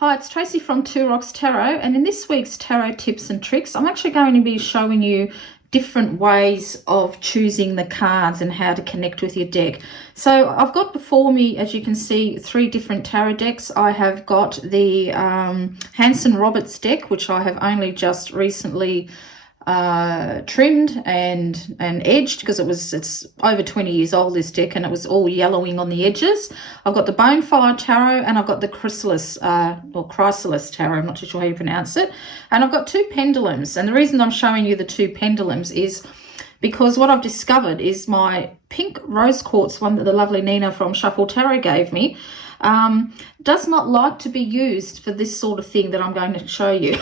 Hi, it's Tracy from Two Rocks Tarot, and in this week's Tarot Tips and Tricks, I'm actually going to be showing you different ways of choosing the cards and how to connect with your deck. So I've got before me, as you can see, 3 different tarot decks. I have got the Hanson Roberts deck, which I have only just recently trimmed and edged, because it's over 20 years old, this deck, and it was all yellowing on the edges. I've got the Bonefire Tarot and I've got the Chrysalis or Chrysalis Tarot, I'm not too sure how you pronounce it, and I've got 2 pendulums. And the reason I'm showing you the 2 pendulums is because what I've discovered is my pink rose quartz one that the lovely Nina from Shuffle Tarot gave me does not like to be used for this sort of thing that I'm going to show you.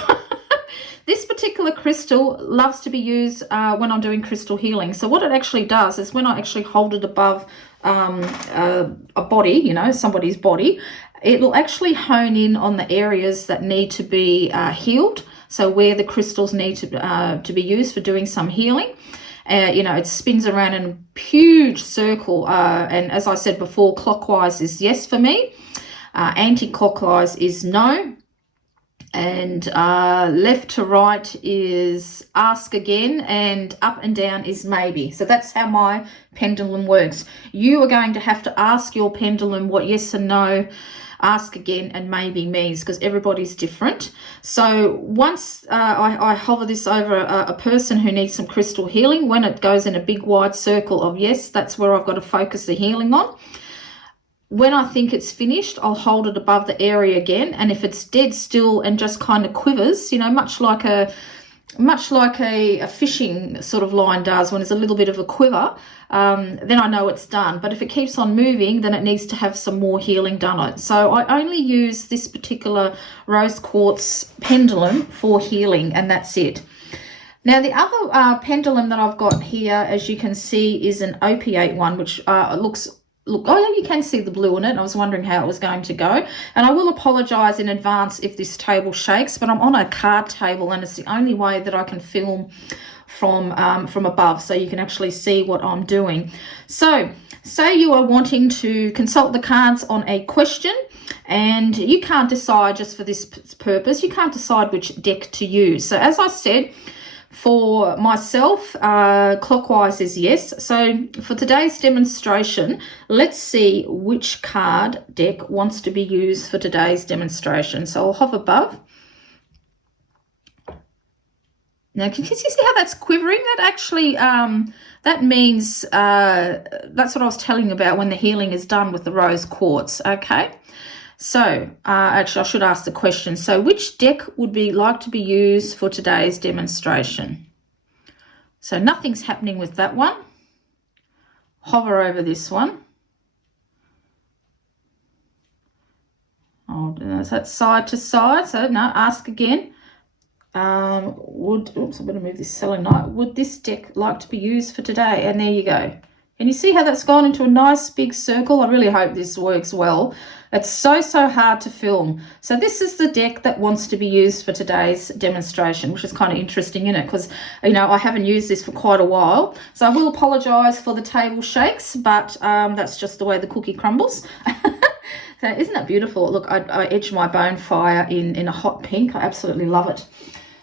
This particular crystal loves to be used when I'm doing crystal healing. So what it actually does is when I actually hold it above a body, you know, somebody's body, it will actually hone in on the areas that need to be healed. So where the crystals need to be used for doing some healing. You know, it spins around in a huge circle. And as I said before, clockwise is yes for me. Anti-clockwise is no. And left to right is ask again, and up and down is maybe. So that's how my pendulum works. You are going to have to ask your pendulum what yes and no, ask again, and maybe means, because everybody's different. So once I hover this over a person who needs some crystal healing, when it goes in a big wide circle of yes, that's where I've got to focus the healing on. When I think it's finished, I'll hold it above the area again, and if it's dead still and just kind of quivers, you know, much like a fishing sort of line does when there's a little bit of a quiver, then I know it's done. But if it keeps on moving, then it needs to have some more healing done on it. So I only use this particular rose quartz pendulum for healing, and that's it. Now, the other pendulum that I've got here, as you can see, is an opiate one, which Look, oh yeah, you can see the blue in it. I was wondering how it was going to go. And I will apologise in advance if this table shakes, but I'm on a card table and it's the only way that I can film from above, so you can actually see what I'm doing. So, say you are wanting to consult the cards on a question and you can't decide, just for this purpose, you can't decide which deck to use. So as I said, for myself, clockwise is yes. So for today's demonstration, let's see which card deck wants to be used for today's demonstration. So I'll hover above. Now, can you see how that's quivering? That actually, that means, that's what I was telling you about when the healing is done with the rose quartz, okay? So, actually, I should ask the question. So, which deck would be like to be used for today's demonstration? So, nothing's happening with that one. Hover over this one. Oh, is that side to side? So, no, ask again. Oops, I better move this selenite. Would this deck like to be used for today? And there you go. Can you see how that's gone into a nice big circle? I really hope this works well. It's so hard to film. So this is the deck that wants to be used for today's demonstration, which is kind of interesting, isn't it? Because, you know, I haven't used this for quite a while. So I will apologise for the table shakes, but that's just the way the cookie crumbles. So isn't that beautiful? Look, I edged my Bonefire in a hot pink. I absolutely love it.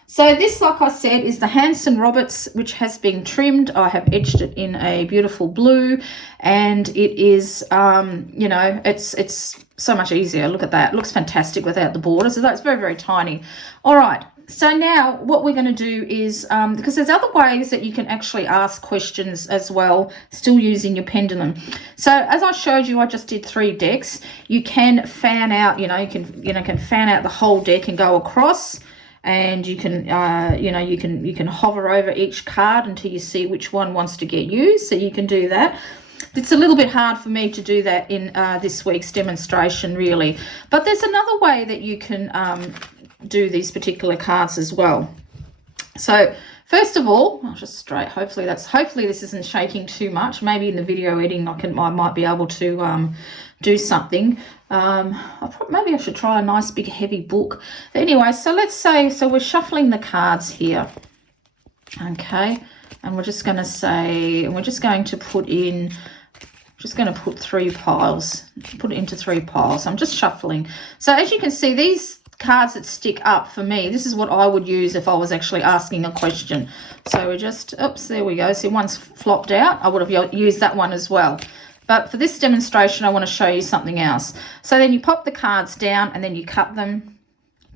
So this, like I said, is the Hanson Roberts, which has been trimmed. I have edged it in a beautiful blue, and it is, you know, it's so much easier. Look at that. It looks fantastic without the border. So that's very, very tiny. All right. So now what we're going to do is, because there's other ways that you can actually ask questions as well, still using your pendulum. So as I showed you, I just did 3 decks. You can fan out, you can fan out the whole deck and go across. And you can, you can hover over each card until you see which one wants to get used. So you can do that. It's a little bit hard for me to do that in this week's demonstration, really. But there's another way that you can do these particular cards as well. So first of all, I'll just straight. Hopefully this isn't shaking too much. Maybe in the video editing, I might be able to do something. Maybe I should try a nice big heavy book. But anyway, so let's say, so we're shuffling the cards here, okay, and we're just going to say, and we're just going to put in, just going to put 3 piles, put it into 3 piles. I'm just shuffling. So as you can see, these cards that stick up for me. This is what I would use if I was actually asking a question. So we just, oops, there we go. See, one's flopped out. I would have used that one as well. But for this demonstration, I want to show you something else. So then you pop the cards down and then you cut them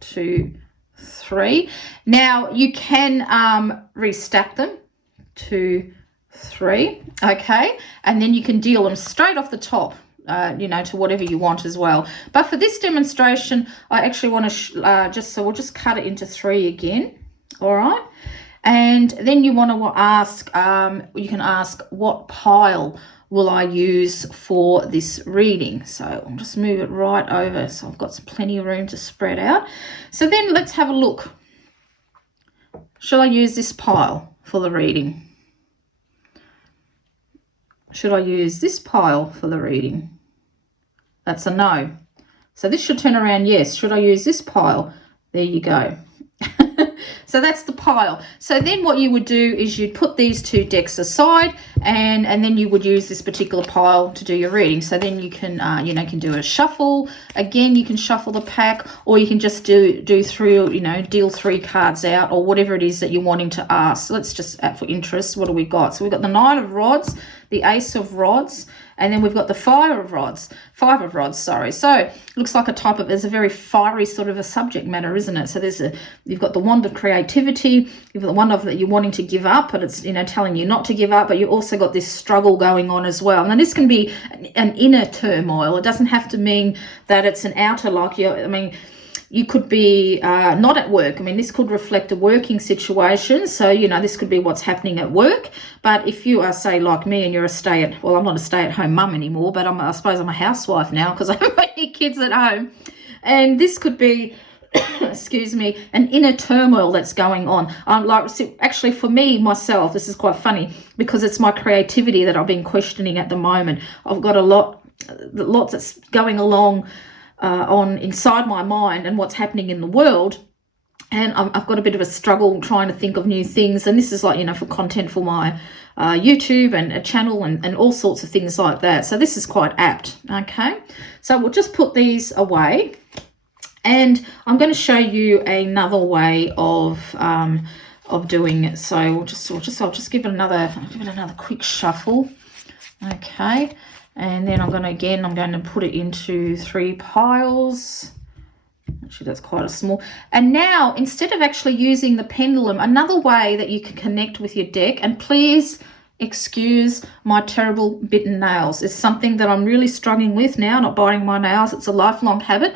2, 3. Now you can restack them 2, 3, okay, and then you can deal them straight off the top, you know, to whatever you want as well. But for this demonstration, I actually want to so we'll just cut it into 3 again. All right, and then you want to ask, you can ask, what pile will I use for this reading? So I'll just move it right over so I've got plenty of room to spread out. So then let's have a look. Shall I use this pile for the reading? Should I use this pile for the reading? That's a no. So this should turn around yes. Should I use this pile? There you go. So that's the pile. So then what you would do is you'd put these 2 decks aside, and then you would use this particular pile to do your reading. So then you can, you know, can do a shuffle. Again, you can shuffle the pack, or you can just do 3, you know, deal 3 cards out, or whatever it is that you're wanting to ask. So let's just, for interest, what do we got? So we've got the 9 of Rods, the Ace of Rods, and then we've got the 5 of Rods, sorry. So looks like a type of, there's a very fiery sort of a subject matter, isn't it? So you've got the Wand of Creativity, you've got the Wand of that you're wanting to give up, but it's, you know, telling you not to give up, but you also got this struggle going on as well. And this can be an inner turmoil. It doesn't have to mean that it's an outer, like I mean, you could be not at work. I mean, this could reflect a working situation. So, you know, this could be what's happening at work. But if you are, say, like me, and you're well, I'm not a stay-at-home mum anymore, but I suppose I'm a housewife now because I haven't got any kids at home. And this could be, excuse me, an inner turmoil that's going on. Actually, for me, myself, this is quite funny because it's my creativity that I've been questioning at the moment. I've got lots that's going along on inside my mind and what's happening in the world, and I've got a bit of a struggle trying to think of new things. And this is like, you know, for content for my YouTube and a channel and all sorts of things like that. So this is quite apt. Okay, so we'll just put these away, and I'm going to show you another way of doing it. So I'll just give it another quick shuffle. Okay. And then I'm going to put it into 3 piles. Actually, that's quite a small. And now, instead of actually using the pendulum, another way that you can connect with your deck, and please excuse my terrible bitten nails, is something that I'm really struggling with now, not biting my nails. It's a lifelong habit.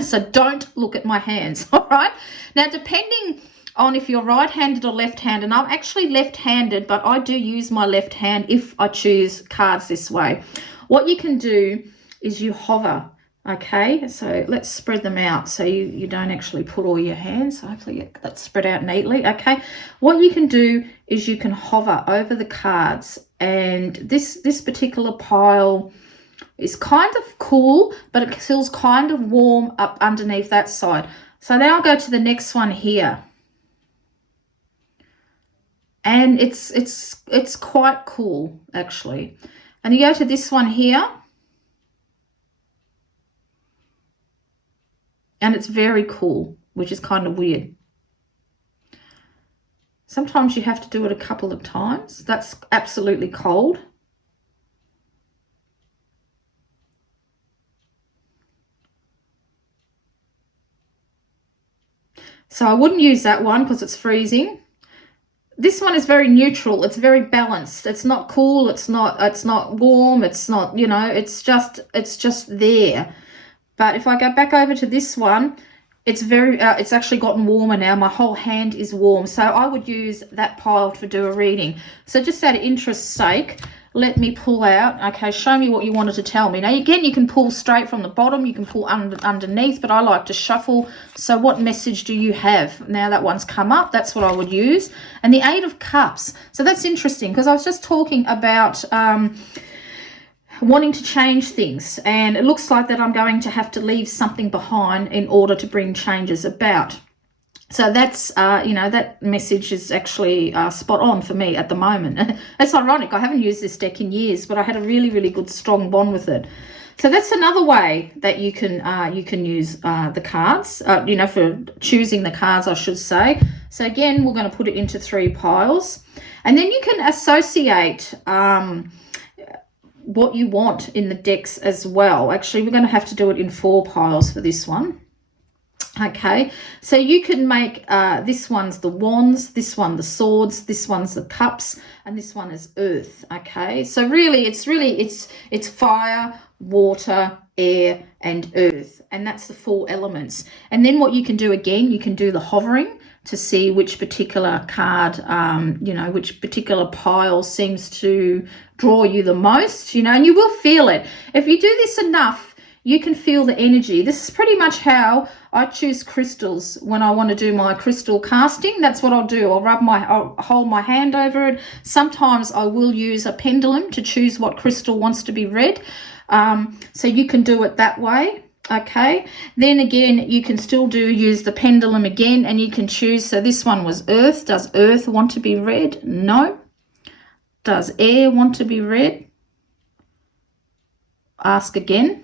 So don't look at my hands, all right? Now, depending on if you're right-handed or left-handed, and I'm actually left-handed, but I do use my left hand if I choose cards this way. What you can do is you hover, okay? So let's spread them out so you don't actually put all your hands. So hopefully that's spread out neatly, okay? What you can do is you can hover over the cards, and this particular pile is kind of cool, but it feels kind of warm up underneath that side. So now I'll go to the next one here. And it's quite cool, actually. And you go to this one here, and it's very cool, which is kind of weird. Sometimes you have to do it a couple of times. That's absolutely cold. So I wouldn't use that one because it's freezing. This one is very neutral. It's very balanced. It's not cool. It's not warm. It's not, you know, it's just there. But if I go back over to this one, it's it's actually gotten warmer now. My whole hand is warm. So I would use that pile to do a reading. So just out of interest's sake, let me pull out. Okay, show me what you wanted to tell me. Now, again, you can pull straight from the bottom. You can pull underneath, but I like to shuffle. So what message do you have? Now that one's come up, that's what I would use. And the 8 of Cups. So that's interesting because I was just talking about wanting to change things. And it looks like that I'm going to have to leave something behind in order to bring changes about. So that's, that message is actually spot on for me at the moment. It's ironic. I haven't used this deck in years, but I had a really, really good, strong bond with it. So that's another way that you can use the cards, for choosing the cards, I should say. So again, we're going to put it into 3 piles. And then you can associate what you want in the decks as well. Actually, we're going to have to do it in 4 piles for this one. Okay, so you can make this one's the wands, this one the swords, this one's the cups, and this one is earth. Okay, so really it's fire, water, air, and earth, and that's the 4 elements. And then what you can do again, you can do the hovering to see which particular card, which particular pile seems to draw you the most, and you will feel it. If you do this enough, you can feel the energy. This is pretty much how I choose crystals when I want to do my crystal casting. That's what I'll do. I'll hold my hand over it. Sometimes I will use a pendulum to choose what crystal wants to be read. So you can do it that way. Okay. Then again, you can still use the pendulum again, and you can choose. So this one was earth. Does earth want to be read? No. Does air want to be read? Ask again.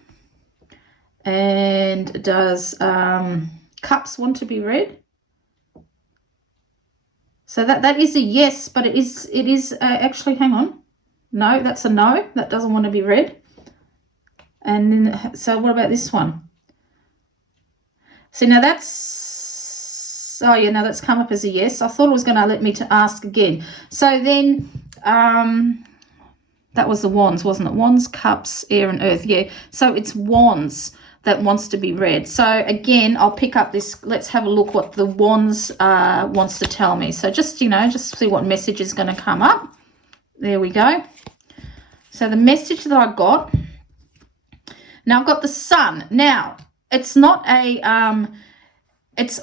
And does cups want to be read? So that is a yes, but it is actually, hang on, no, that's a no. That doesn't want to be read. And then, so what about this one? So now that's, oh yeah, now that's come up as a yes. I thought it was going to let me to ask again. So then that was the wands, wasn't it? Wands, cups, air, and earth. Yeah, so it's wands that wants to be read. So again, I'll pick up this. Let's have a look what the wands wants to tell me. So just see what message is going to come up. There we go. So the message that I got. Now I've got the sun. Now it's not a it's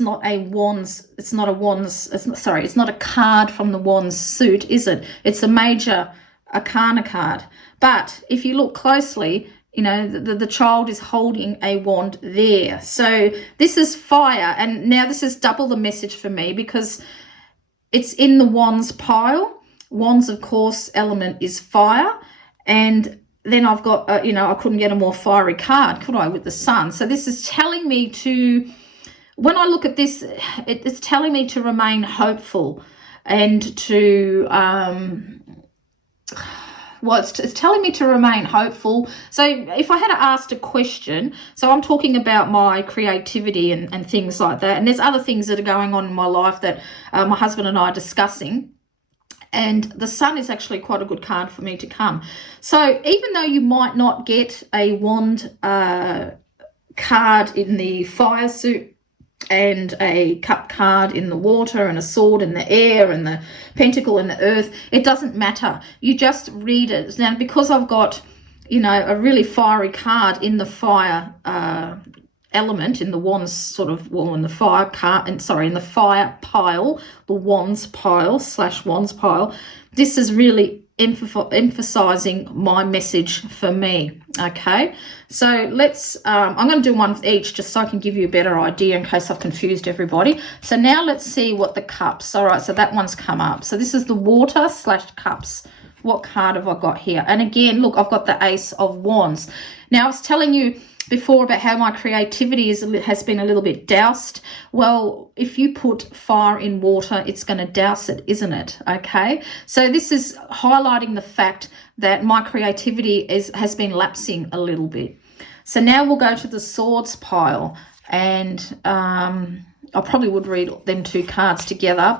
not a wands. It's not a wands. It's not a card from the wands suit, is it? It's a major arcana card. But if you look closely, the child is holding a wand there. So this is fire. And now this is double the message for me because it's in the wands pile. Wands, of course, element is fire. And then I've got, I couldn't get a more fiery card, could I, with the sun? So this is telling me to, when I look at this, it's telling me to remain hopeful and to, it's telling me to remain hopeful. So if I had asked a question, so I'm talking about my creativity and things like that. And there's other things that are going on in my life that my husband and I are discussing. And the sun is actually quite a good card for me to come. So even though you might not get a wand card in the fire suit, and a cup card in the water, and a sword in the air, and the pentacle in the earth, it doesn't matter. You just read it. Now, because I've got, a really fiery card in the fire element, in the wands in the fire card, in the fire pile, the wands pile / wands pile, this is really emphasizing my message for me. Okay, so let's I'm going to do one each just so I can give you a better idea in case I've confused everybody. So now let's see what the cups. All right, so that one's come up. So this is the water / cups. What card have I got here? And again, look, I've got the Ace of Wands. Now I was telling you before about how my creativity has been a little bit doused. Well, if you put fire in water, it's going to douse it, isn't it? Okay, so this is highlighting the fact that my creativity has been lapsing a little bit. So now we'll go to the swords pile, and I probably would read them 2 cards together,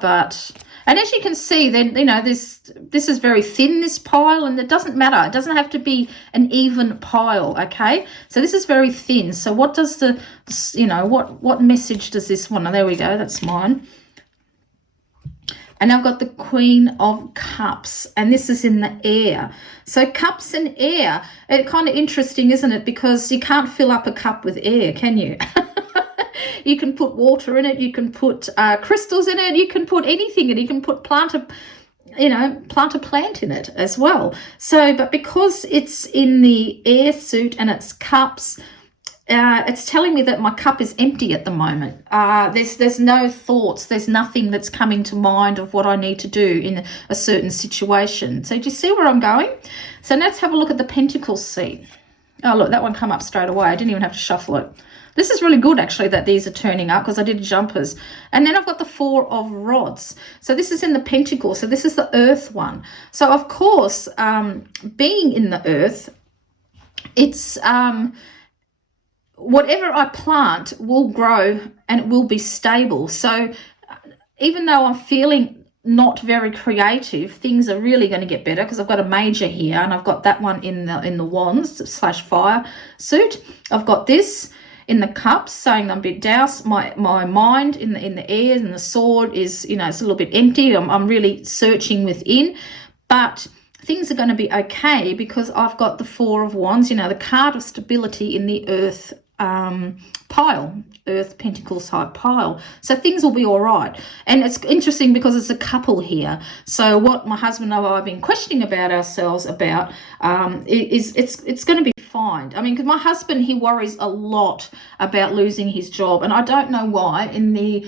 and as you can see, then this is very thin, this pile, and it doesn't matter. It doesn't have to be an even pile, okay? So this is very thin. So what does what message does this one? Oh, there we go. That's mine. And I've got the Queen of Cups, and this is in the air. So cups and air, it's kind of interesting, isn't it? Because you can't fill up a cup with air, can you? You can put water in it. You can put crystals in it. You can put anything in it. You can plant a plant in it as well. So, but because it's in the air suit and it's cups, it's telling me that my cup is empty at the moment. There's no thoughts. There's nothing that's coming to mind of what I need to do in a certain situation. So do you see where I'm going? So now let's have a look at the Pentacles seat. Oh, look, that one come up straight away. I didn't even have to shuffle it. This is really good, actually, that these are turning up because I did jumpers. And then I've got the Four of Rods. So this is in the Pentacle. So this is the Earth one. So, of course, being in the Earth, it's whatever I plant will grow and it will be stable. So even though I'm feeling not very creative, things are really going to get better because I've got a major here and I've got that one in the wands / fire suit. I've got this in the cups saying I'm a bit doused. My mind in the air, and the sword is, you know, it's a little bit empty. I'm really searching within, but things are going to be okay because I've got the Four of Wands, you know, the card of stability in the Earth pile, Earth Pentacle side pile. So things will be all right. And it's interesting because it's a couple here. So what my husband and I have been questioning about ourselves about is it's going to be fine. I mean, because my husband, he worries a lot about losing his job. And I don't know why. In the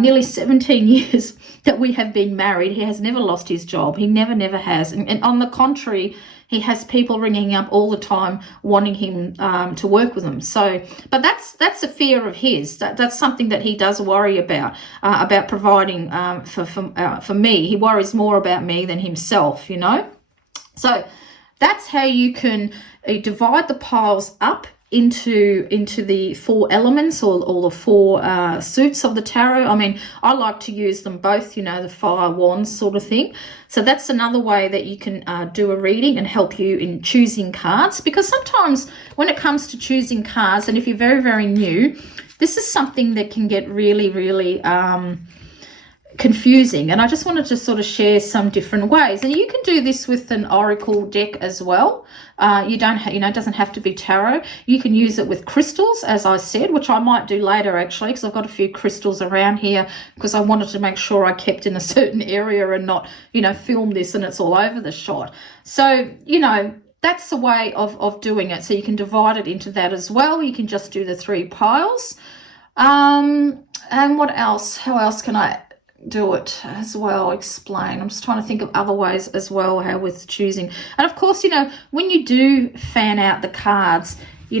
nearly 17 years that we have been married, he has never lost his job. He never has. And on the contrary, he has people ringing up all the time wanting him to work with them. So, but that's a fear of his. That's something that he does worry about providing for me. He worries more about me than himself, you know. So that's how you can divide the piles up into the four elements or the four suits of the tarot. I mean, I like to use them both, you know, the fire wands sort of thing. So that's another way that you can do a reading and help you in choosing cards, because sometimes when it comes to choosing cards, and if you're very, very new, this is something that can get really, really confusing. And I just wanted to sort of share some different ways. And you can do this with an oracle deck as well. You don't, it doesn't have to be tarot. You can use it with crystals, as I said, which I might do later actually, because I've got a few crystals around here because I wanted to make sure I kept in a certain area and not, film this and it's all over the shot. So, that's the way of doing it. So you can divide it into that as well. You can just do the 3 piles. And what else? How else can I do it as well? Explain. I'm just trying to think of other ways as well how with choosing. And of course, when you do fan out the cards, you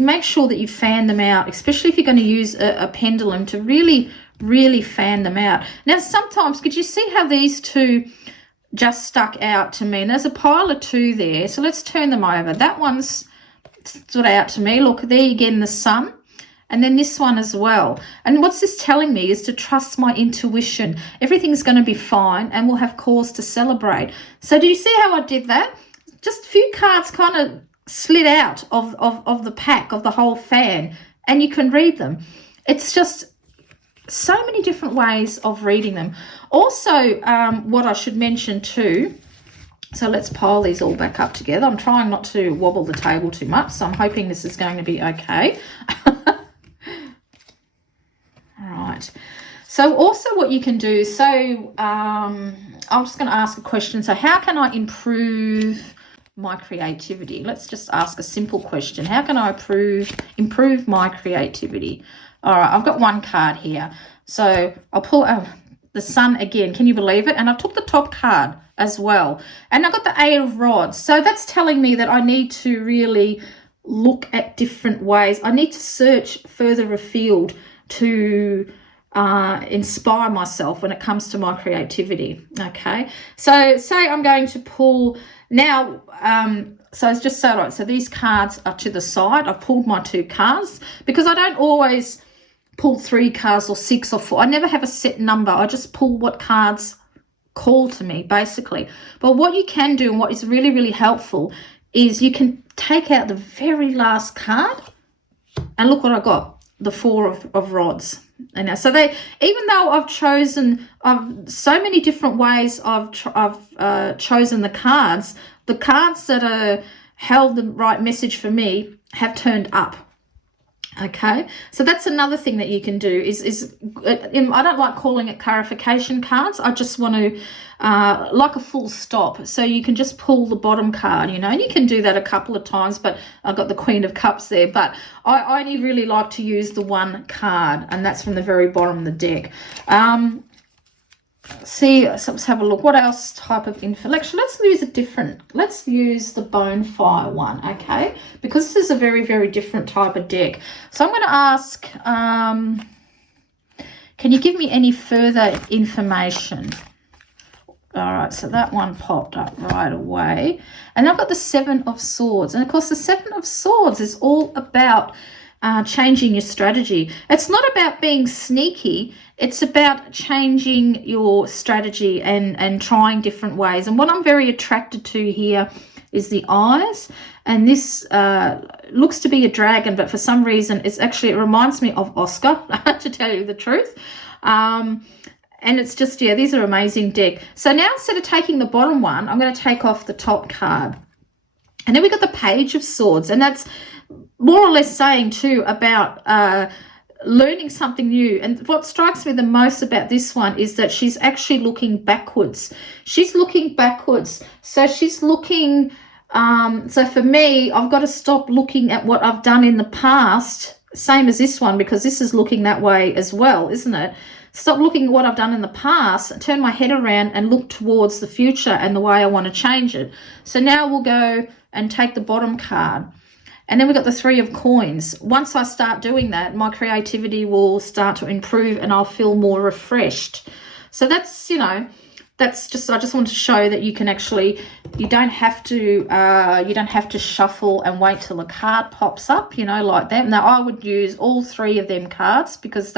make sure that you fan them out, especially if you're going to use a pendulum, to really, really fan them out. Now, sometimes, could you see how these two just stuck out to me? And there's a pile of 2 there. So let's turn them over. That one's stood out to me. Look, there again, the sun. And then this one as well. And what's this telling me is to trust my intuition. Everything's going to be fine and we'll have cause to celebrate. So do you see how I did that? Just a few cards kind of slid out of the pack, of the whole fan, and you can read them. It's just so many different ways of reading them. Also, what I should mention too, so let's pile these all back up together. I'm trying not to wobble the table too much, so I'm hoping this is going to be okay. Right. So also what you can do, so I'm just going to ask a question. So how can I improve my creativity? Let's just ask a simple question. How can I improve my creativity? All right, I've got one card here. So I'll pull the sun again. Can you believe it? And I took the top card as well. And I got the 8 of Rods. So that's telling me that I need to really look at different ways. I need to search further afield to inspire myself when it comes to my creativity. Okay, so say I'm going to pull now. So it's just so right. So these cards are to the side. I've pulled my 2 cards because I don't always pull 3 cards or 6 or 4. I never have a set number. I just pull what cards call to me, basically. But what you can do, and what is really, really helpful, is you can take out the very last card and look what I got. The 4 of Rods. And so even though I've chosen so many different ways, I've chosen the cards that are held the right message for me have turned up. Okay, so that's another thing that you can do is I don't like calling it clarification cards. I just want to like a full stop. So you can just pull the bottom card, you know, and you can do that a couple of times, but I've got the Queen of Cups there. But I only really like to use the one card, and that's from the very bottom of the deck. So let's have a look. What else type of info? Let's use let's use the Bonefire one, okay? Because this is a very, very different type of deck. So I'm going to ask, can you give me any further information? All right, so that one popped up right away. And I've got the Seven of Swords. And, of course, the Seven of Swords is all about changing your strategy. It's not about being sneaky. It's about changing your strategy and trying different ways. And what I'm very attracted to here is the eyes. And this looks to be a dragon, but for some reason, it reminds me of Oscar, to tell you the truth. And it's just, yeah, these are amazing deck. So now instead of taking the bottom one, I'm going to take off the top card. And then we got the Page of Swords. And that's more or less saying too about learning something new. And what strikes me the most about this one is that she's actually looking backwards. She's looking backwards. So she's looking, so for me, I've got to stop looking at what I've done in the past, same as this one, because this is looking that way as well, isn't it? Stop looking at what I've done in the past, turn my head around and look towards the future and the way I want to change it. So now we'll go and take the bottom card. And then we've got the Three of Coins. Once I start doing that, my creativity will start to improve and I'll feel more refreshed. So that's, you know, that's just, I just want to show that you can actually, you don't have to shuffle and wait till a card pops up, you know, like that. Now I would use all three of them cards because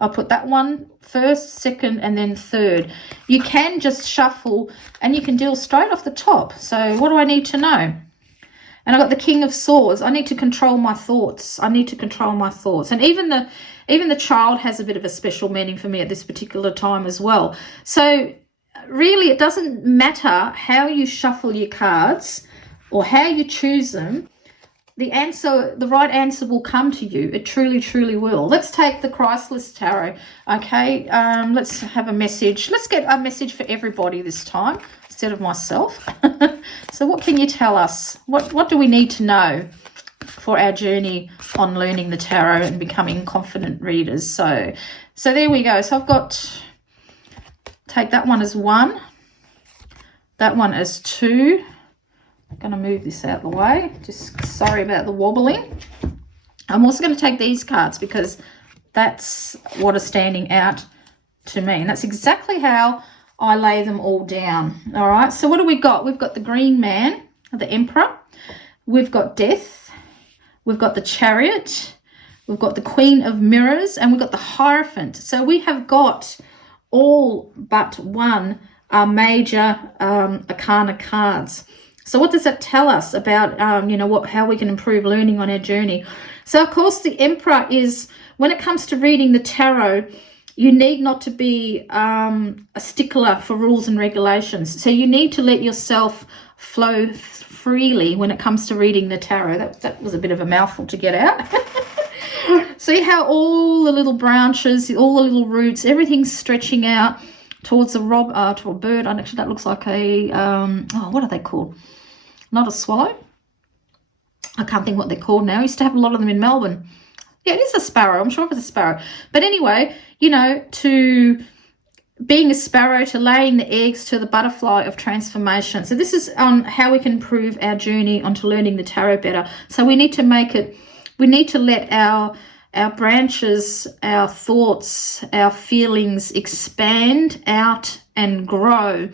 I'll put that one first, second, and then third. You can just shuffle and you can deal straight off the top. So what do I need to know? And I got the King of Swords. I need to control my thoughts. And even the Child has a bit of a special meaning for me at this particular time as well. So really, it doesn't matter how you shuffle your cards or how you choose them. The right answer will come to you. It truly, truly will. Let's take the Christless Tarot. Okay, let's have a message. Let's get a message for everybody this time instead of myself. So what can you tell us? What do we need to know for our journey on learning the tarot and becoming confident readers? So there we go. So I've got, take that one as 1, that one as 2. I'm going to move this out of the way. Just sorry about the wobbling. I'm also going to take these cards because that's what is standing out to me. And that's exactly how I lay them all down. All right. So what do we got? We've got the Green Man, the Emperor. We've got Death. We've got the Chariot. We've got the Queen of Mirrors. And we've got the Hierophant. So we have got all but one major arcana cards. So what does that tell us about, how we can improve learning on our journey? So, of course, the Emperor is, when it comes to reading the tarot, you need not to be a stickler for rules and regulations. So you need to let yourself flow freely when it comes to reading the tarot. That was a bit of a mouthful to get out. See how all the little branches, all the little roots, everything's stretching out towards to a bird. Actually, that looks like a, what are they called? Not a swallow. I can't think what they're called now. I used to have a lot of them in Melbourne. Yeah, it is a sparrow. I'm sure it was a sparrow. But anyway, to being a sparrow, to laying the eggs, to the butterfly of transformation. So this is on how we can improve our journey onto learning the tarot better. So we need to let our branches, our thoughts, our feelings expand out and grow.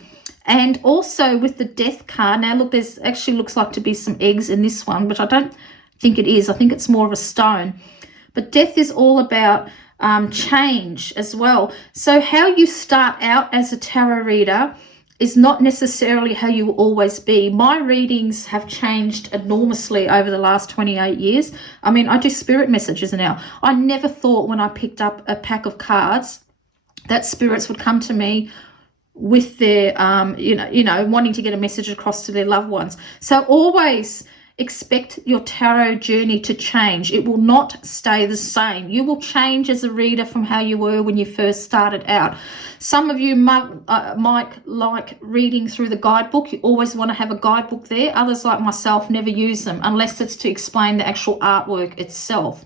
And also with the Death card, now look, there's actually looks like to be some eggs in this one, but I don't think it is. I think it's more of a stone. But Death is all about change as well. So how you start out as a tarot reader is not necessarily how you will always be. My readings have changed enormously over the last 28 years. I mean, I do spirit messages now. I never thought when I picked up a pack of cards that spirits would come to me with their, wanting to get a message across to their loved ones. So always, expect your tarot journey to change. It will not stay the same. You will change as a reader from how you were when you first started out. Some of you might like reading through the guidebook. You always want to have a guidebook there. Others, like myself, never use them unless it's to explain the actual artwork itself.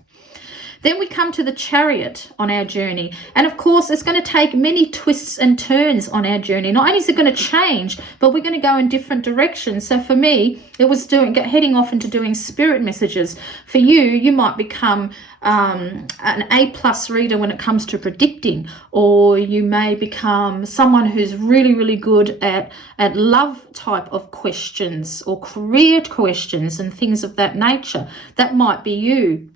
Then we come to the Chariot on our journey. And of course, it's going to take many twists and turns on our journey. Not only is it going to change, but we're going to go in different directions. So for me, it was heading off into doing spirit messages. For you, you might become an A+ reader when it comes to predicting, or you may become someone who's really, really good at love type of questions or career questions and things of that nature. That might be you.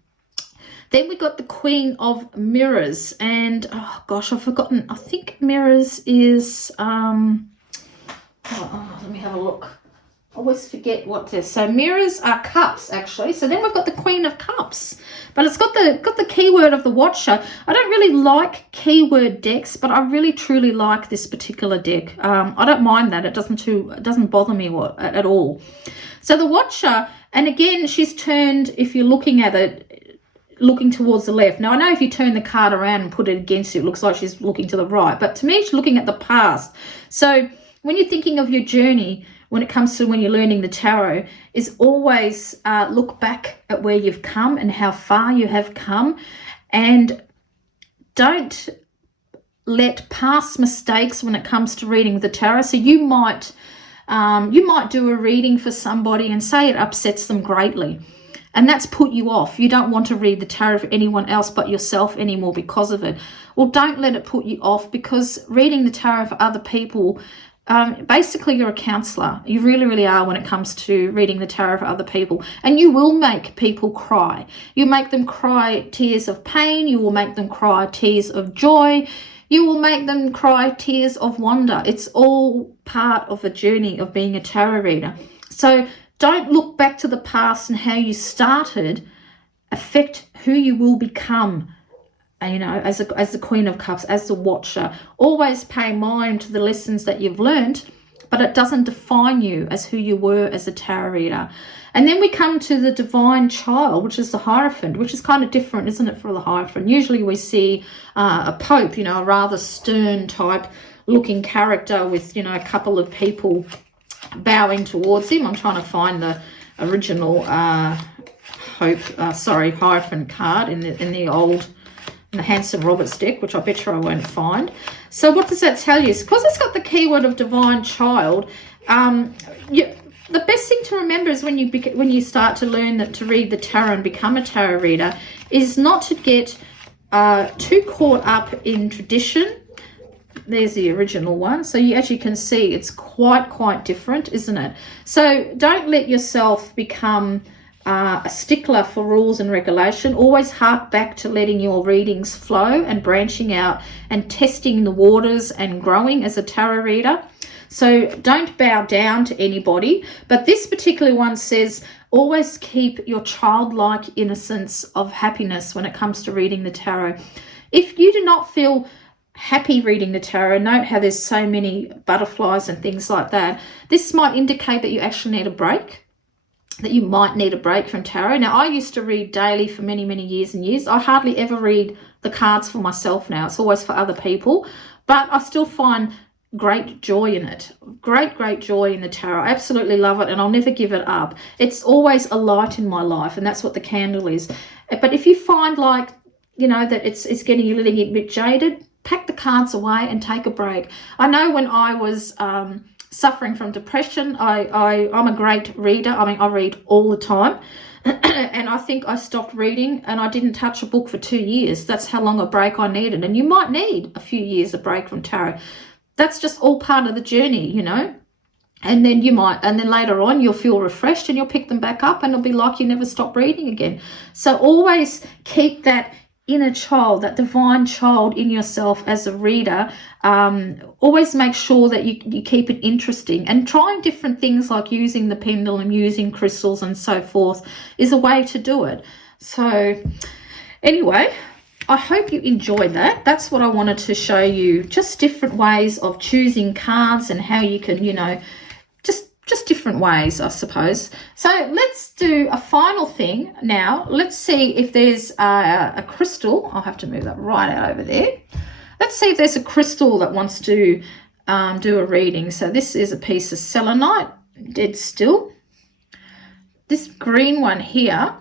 Then we got the Queen of Mirrors, and oh gosh, I've forgotten. I think Mirrors is let me have a look. I always forget what this. So Mirrors are cups, actually. So then we've got the Queen of Cups, but it's got the keyword of the Watcher. I don't really like keyword decks, but I really truly like this particular deck. I don't mind that. It doesn't bother me at all. So the Watcher, and again, she's turned, if you're looking at it, looking towards the left. Now, I know if you turn the card around and put it against you, it looks like she's looking to the right. But to me, she's looking at the past. So when you're thinking of your journey, when it comes to when you're learning the tarot, is always look back at where you've come and how far you have come. And don't let past mistakes when it comes to reading the tarot. So you might do a reading for somebody and say it upsets them greatly. And that's put you off. You don't want to read the tarot for anyone else but yourself anymore because of it. Well, don't let it put you off, because reading the tarot for other people, basically you're a counselor. You really, really are when it comes to reading the tarot for other people. And you will make people cry. You make them cry tears of pain. You will make them cry tears of joy. You will make them cry tears of wonder. It's all part of the journey of being a tarot reader. So don't look back to the past and how you started affect who you will become, you know, as the Queen of Cups, as the Watcher. Always pay mind to the lessons that you've learned, but it doesn't define you as who you were as a tarot reader. And then we come to the Divine Child, which is the Hierophant, which is kind of different, isn't it, for the Hierophant? Usually we see a Pope, you know, a rather stern type looking character with, you know, a couple of people bowing towards him. I'm trying to find the original Hierophant card in the Hanson Roberts deck, which I bet you I won't find. So what does that tell you? Because it's got the keyword of Divine Child. The best thing to remember is when you start to learn to read the tarot and become a tarot reader, is not to get too caught up in tradition. There's the original one. So as you can see, it's quite different, isn't it? So don't let yourself become a stickler for rules and regulation. Always hark back to letting your readings flow and branching out and testing the waters and growing as a tarot reader. So don't bow down to anybody. But this particular one says, always keep your childlike innocence of happiness when it comes to reading the tarot. If you do not feel happy reading the tarot, note how there's so many butterflies and things like that. This might indicate that you actually need a break, that you might need a break from tarot. Now, I used to read daily for many, many years and years. I hardly ever read the cards for myself now. It's always for other people, but I still find great joy in it. Great joy in the tarot. I absolutely love it, and I'll never give it up. It's always a light in my life, and that's what the candle is. But if you find, like, you know, that it's getting you a little bit jaded, pack the cards away and take a break. I know when I was suffering from depression, I'm a great reader. I mean, I read all the time. And I think I stopped reading and I didn't touch a book for 2 years. That's how long a break I needed. And you might need a few years of break from tarot. That's just all part of the journey, you know. And then later on you'll feel refreshed and you'll pick them back up and it'll be like you never stopped reading again. So always keep that inner child, that divine child in yourself as a reader. Always make sure that you keep it interesting, and trying different things like using the pendulum, using crystals and so forth is a way to do it. So anyway, I hope you enjoyed that. That's what I wanted to show you, just different ways of choosing cards and how you can, you know, just just different ways, I suppose. So let's do a final thing now. Let's see if there's a crystal. I'll have to move that right out over there. Let's see if there's a crystal that wants to do a reading. So this is a piece of selenite, dead still. This green one here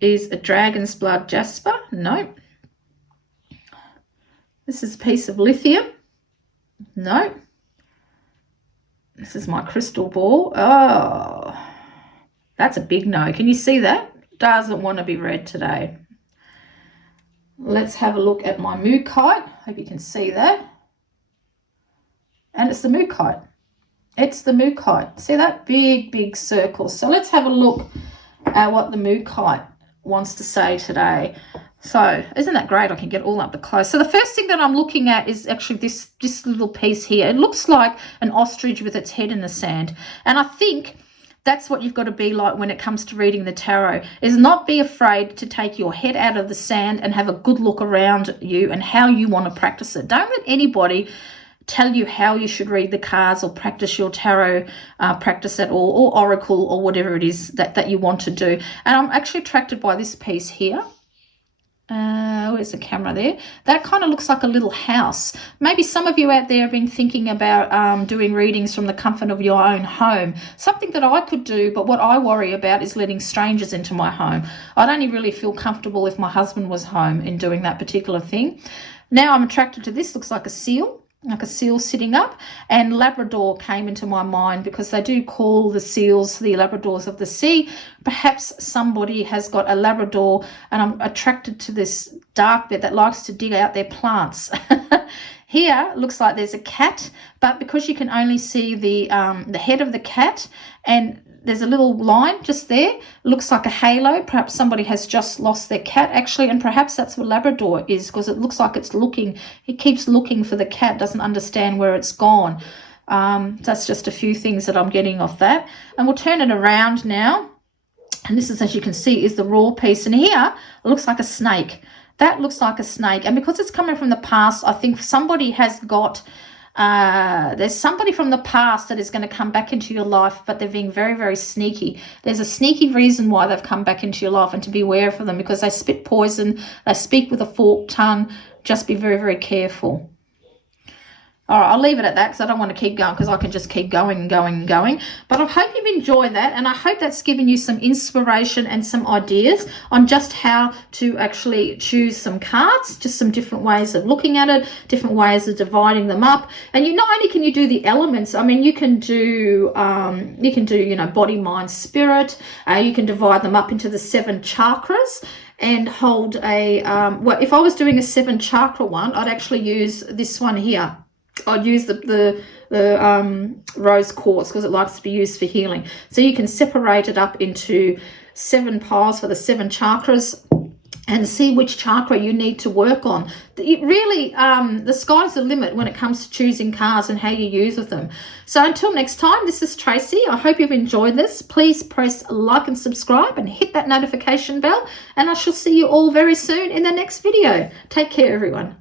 is a dragon's blood jasper. Nope. This is a piece of lithium. Nope. This is my crystal ball. Oh, that's a big no. Can you see that? Doesn't want to be read today. Let's have a look at my mookaite. Hope you can see that. And it's the mookaite. It's the mookaite. See that? Big, big circle. So let's have a look at what the mookaite wants to say today. So isn't that great? I can get all up the close. So the first thing that I'm looking at is actually this little piece here. It looks like an ostrich with its head in the sand. And I think that's what you've got to be like when it comes to reading the tarot, is not be afraid to take your head out of the sand and have a good look around you and how you want to practice it. Don't let anybody tell you how you should read the cards or practice your tarot practice at all, or oracle, or whatever it is that you want to do. And I'm actually attracted by this piece here. Where's the camera there? That kind of looks like a little house. Maybe some of you out there have been thinking about doing readings from the comfort of your own home. Something that I could do, but what I worry about is letting strangers into my home. I'd only really feel comfortable if my husband was home in doing that particular thing. Now I'm attracted to this. Looks like a seal. Like a seal sitting up, and Labrador came into my mind because they do call the seals the Labradors of the sea. Perhaps somebody has got a Labrador, and I'm attracted to this dark bit that likes to dig out their plants. Here looks like there's a cat, but because you can only see the head of the cat, and there's a little line just there, looks like a halo. Perhaps somebody has just lost their cat actually, and perhaps that's what Labrador is, because it looks like it's looking, it keeps looking for the cat, doesn't understand where it's gone. That's just a few things that I'm getting off that. And we'll turn it around now. And this is, as you can see, is the raw piece. And here it looks like a snake. That looks like a snake. And because it's coming from the past, I think somebody has got there's somebody from the past that is going to come back into your life, but they're being very, very sneaky. There's a sneaky reason why they've come back into your life, and to be aware for them, because they spit poison, they speak with a forked tongue. Just be very, very careful. All right, I'll leave it at that because I don't want to keep going, because I can just keep going and going and going. But I hope you've enjoyed that, and I hope that's given you some inspiration and some ideas on just how to actually choose some cards, just some different ways of looking at it, different ways of dividing them up. And you not only can you do the elements, I mean, you can do body, mind, spirit. You can divide them up into the 7 chakras. And hold a well, if I was doing a 7 chakra one, I'd actually use this one here. I'd use the rose quartz, because it likes to be used for healing. So you can separate it up into 7 piles for the 7 chakras and see which chakra you need to work on. It really, the sky's the limit when it comes to choosing cards and how you use with them. So until next time, this is Tracy. I hope you've enjoyed this. Please press like and subscribe and hit that notification bell, and I shall see you all very soon in the next video. Take care, everyone.